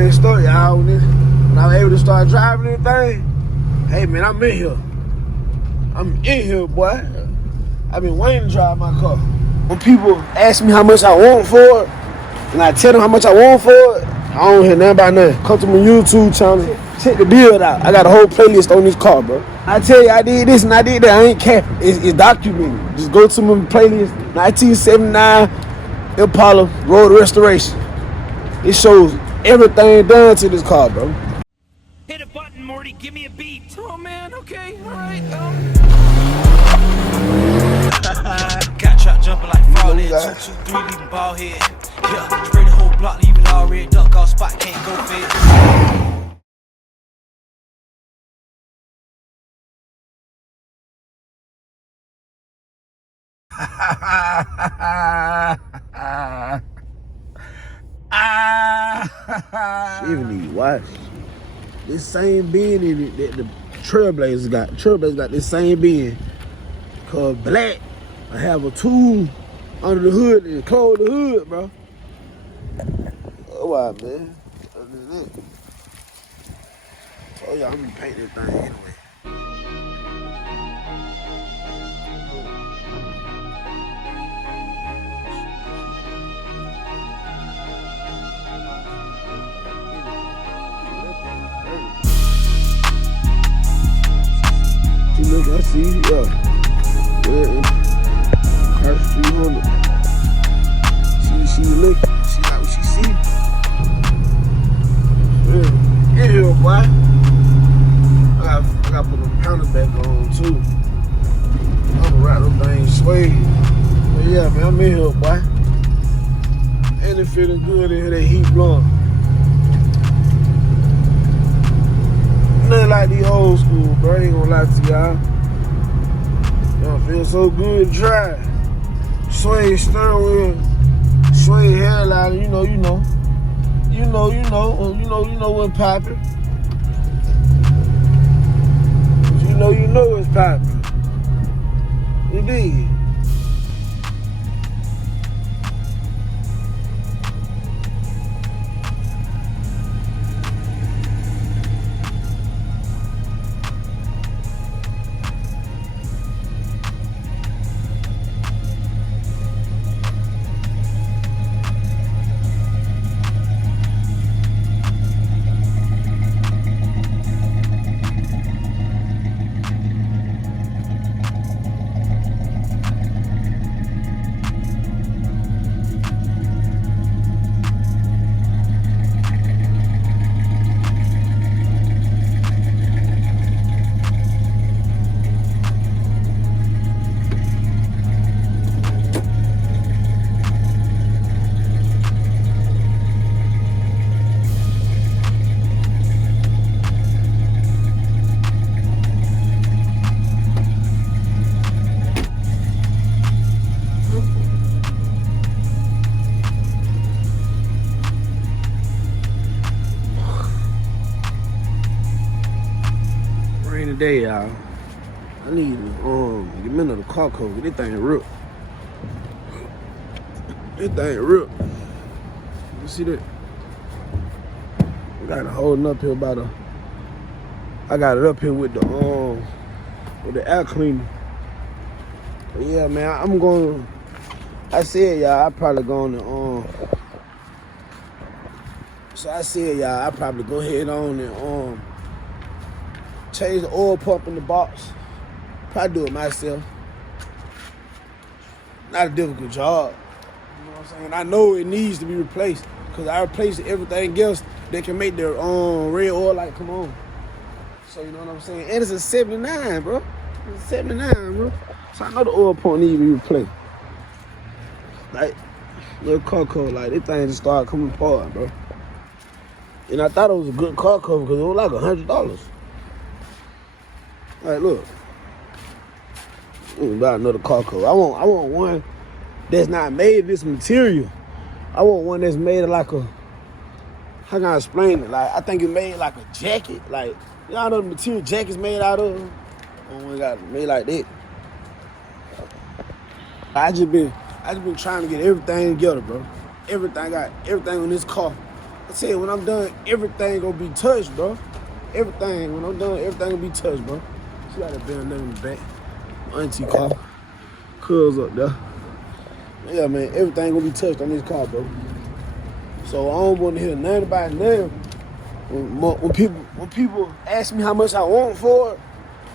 messed up, y'all. When I was able to start driving anything, hey man, I'm in here. I'm in here, boy. I've been waiting to drive my car. When people ask me how much I want for it, and I tell them how much I want for it, I don't hear nothing about nothing. Come to my YouTube channel, check the build out. I got a whole playlist on this car, bro. I tell you, I did this and I did that. I ain't capping. It's documented. Just go to my playlist, 1979 Impala Road Restoration. It shows everything done to this car, bro. Hit a button, Morty. Give me a beat. Oh man, okay, all right. Got trap jumping like fraud. 2, 2, 3, leaving ball head. Yeah, spray the whole block, leave it all red. Duck off spot, can't go fit. She even need watch. This same bin in it that the Trailblazers got. Trailblazers got this same bin. Cause black, I have a tool under the hood and close the hood, bro. Oh wow, man. Other than that, oh yeah, I'm gonna paint this thing anyway. Look, I see, yeah. Car 300. She look, she like what she see. Yeah, here, boy. I gotta put them pounders back on too. I'm gonna ride them things sway. But yeah, man, I'm in here, boy. And it feeling good in here, that heat blowing. Nothing like the old school, bro. I ain't gonna lie to y'all. Y'all feel so good to drive. Sway steering wheel, sway hairline, you know what's poppin'. You know what's poppin'. You dig? Today, y'all, I need to get me another car cover. This thing ripped. This thing ripped. You see that? I got it holding up here by the. I got it up here with the air cleaner. But yeah, man, I'm going. I said, y'all, I probably going to So I said, y'all, I probably go ahead on and change the oil pump in the box. Probably do it myself. Not a difficult job. You know what I'm saying? I know it needs to be replaced because I replaced everything else that can make the red oil light come on. So you know what I'm saying? And it's a 79, bro. It's a 79, bro. So I know the oil pump needs to be replaced. Like, little car cover, like this thing just started coming apart, bro. And I thought it was a good car cover because it was like $100. Like, look. About another car cover. I want one that's not made of this material. I want one that's made of like a, how can I explain it? Like, I think it's made like a jacket. Like, y'all know the material jackets made out of? I want one got made like that. I just been trying to get everything together, bro. Everything on this car. I said, when I'm done, everything gonna be touched, bro. Everything. When I'm done, everything gonna be touched, bro. She got a band name in the back. My auntie car. Cuz up there. Yeah, man, everything gonna be touched on this car, bro. So I don't want to hear nothing about nothing. When people ask me how much I want for it,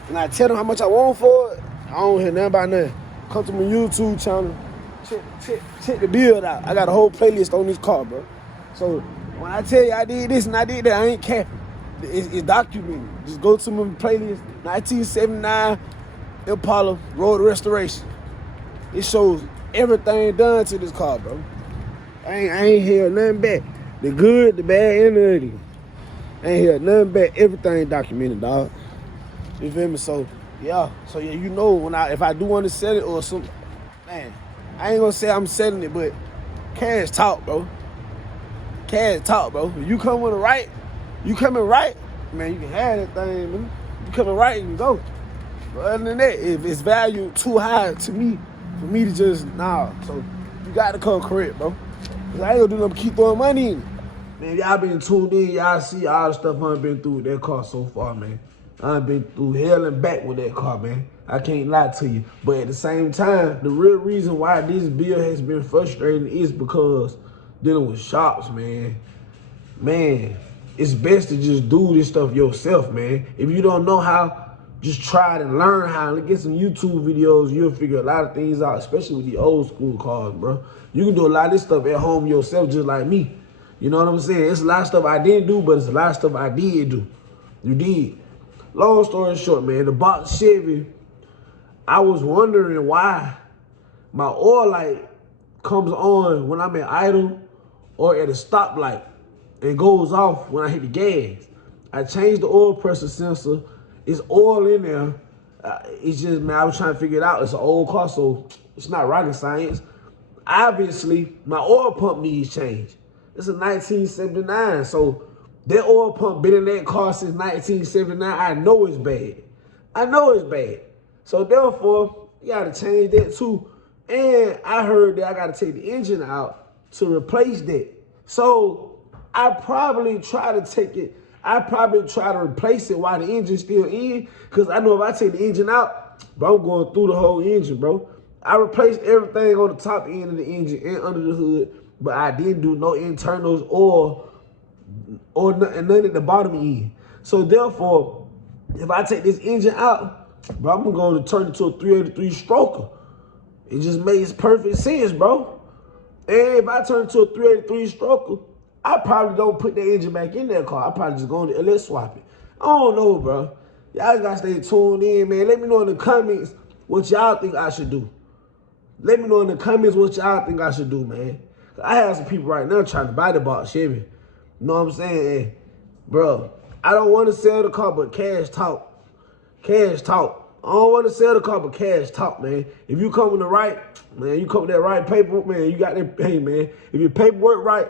and I tell them how much I want for it, I don't hear nothing about nothing. Come to my YouTube channel, check the build out. I got a whole playlist on this car, bro. So when I tell you I did this and I did that, I ain't capping. It's documented. Just go to my playlist, 1979 Impala Road Restoration. It shows everything done to this car, bro. I ain't hear nothing back. The good, the bad, and the ugly. I ain't hear nothing back. Everything documented, dog. You feel me? So yeah, you know if I do want to sell it or something, man, I ain't gonna say I'm selling it, but cash talk, bro. Cash talk, bro. If you come with the right, you coming right, man, you can have that thing, man. You coming right, you can go. But other than that, if it's value too high to me, for me to just, nah. So you got to come correct, bro. Cause I ain't gonna do nothing but keep throwing money in it. Man, y'all been tuned in. Y'all see all the stuff I've been through with that car so far, man. I've been through hell and back with that car, man. I can't lie to you. But at the same time, the real reason why this bill has been frustrating is because dealing with shops, man. Man, it's best to just do this stuff yourself, man. If you don't know how, just try to learn how. Get some YouTube videos. You'll figure a lot of things out, especially with the old school cars, bro. You can do a lot of this stuff at home yourself, just like me. You know what I'm saying? It's a lot of stuff I didn't do, but it's a lot of stuff I did do. You did. Long story short, man, the box Chevy, I was wondering why my oil light comes on when I'm at idle or at a stoplight and goes off when I hit the gas. I changed the oil pressure sensor. It's oil in there. It's just, man, I was trying to figure it out. It's an old car, so it's not rocket science. Obviously, my oil pump needs change. It's a 1979, so that oil pump been in that car since 1979. I know it's bad. I know it's bad. So therefore, you gotta change that too. And I heard that I gotta take the engine out to replace that. So I probably try to take it. I probably try to replace it while the engine's still in, because I know if I take the engine out, bro, I'm going through the whole engine, bro. I replaced everything on the top end of the engine and under the hood, but I didn't do no internals or none at the bottom end. So therefore, if I take this engine out, bro, I'm going to turn it to a 383 stroker. It just makes perfect sense, bro. And if I turn it to a 383 stroker, I probably don't put the engine back in that car. I probably just go and let's swap it. I don't know, bro. Y'all gotta stay tuned in, man. Let me know in the comments what y'all think I should do. Let me know in the comments what y'all think I should do, man. I have some people right now trying to buy the box Chevy. You know what I'm saying? And, bro, I don't want to sell the car, but cash talk. Cash talk. I don't want to sell the car, but cash talk, man. If you come with the right, man, you come with that right paperwork, man, you got that, hey, man, if your paperwork right,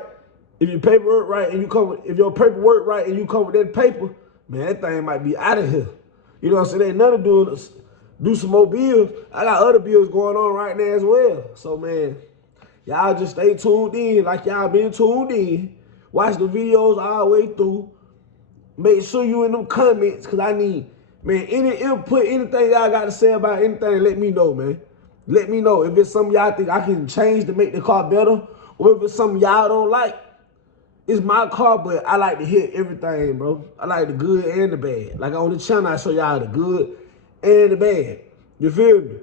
and you come with, if your paperwork right and you come with that paper, man, that thing might be out of here. You know what I'm saying? Ain't nothing doing us. Do some more bills. I got other bills going on right now as well. So, man, y'all just stay tuned in like y'all been tuned in. Watch the videos all the way through. Make sure you in them comments, because I need, man, any input, anything y'all got to say about anything, let me know, man. Let me know. If it's something y'all think I can change to make the car better, or if it's something y'all don't like. It's my car, but I like to hit everything, bro. I like the good and the bad. Like on the channel, I show y'all the good and the bad. You feel me?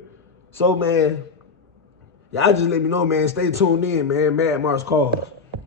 So, man, y'all just let me know, man. Stay tuned in, man. Maddmarkscars.